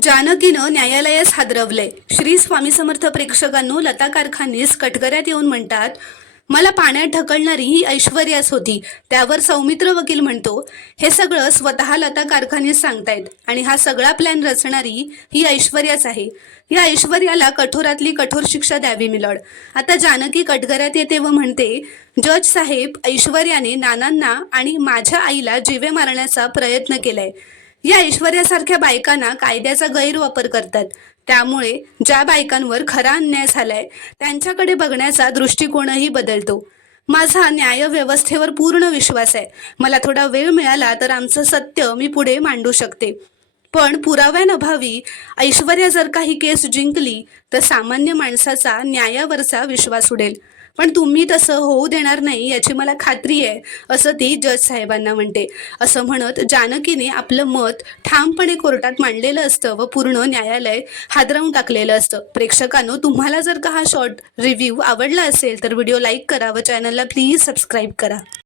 जानकीनं न्यायालयास हादरवलंय. श्री स्वामी समर्थ प्रेक्षकांनो, लता कारखानीस कटकऱ्यात येऊन म्हणतात, मला पाण्यात ढकलणारी ही ऐश्वर्याच होती. त्यावर सौमित्र वकील म्हणतो, हे सगळं स्वतः लता कारखानीस सांगतायत आणि हा सगळा प्लॅन रचणारी ही ऐश्वर्याच आहे. या ऐश्वर्याला कठोरातली कठोर शिक्षा द्यावी मिलॉर्ड. आता जानकी कटघऱ्यात येते व म्हणते, जज साहेब, ऐश्वर्याने नानांना आणि माझ्या आईला जीवे मारण्याचा प्रयत्न केलाय. या ऐश्वर्यासारख्या बायकांना कायद्याचा गैरवापर करतात. त्यामुळे ज्या बायकांवर खरा अन्याय झालाय त्यांच्याकडे बघण्याचा दृष्टिकोनही बदलतो. माझा न्याय व्यवस्थेवर पूर्ण विश्वास आहे. मला थोडा वेळ मिळाला तर आमचं सत्य मी पुढे मांडू शकते. पण पुराव्याअभावी ऐश्वर्या जर का ही केस जिंकली तर सामान्य माणसाचा न्यायावरचा विश्वास उडेल. पण तुम्ही तसं होऊ देणार नाही याची मला खात्री आहे, असं ती जज साहेबांना म्हणते. असं म्हणत जानकीने आपलं मत ठामपणे कोर्टात मांडलेलं असतं व पूर्ण न्यायालय हादरवून टाकलेलं असतं. प्रेक्षकांनो, तुम्हाला जर का हा शॉर्ट रिव्ह्यू आवडला असेल तर व्हिडिओ लाईक करा व चॅनलला प्लीज सबस्क्राईब करा.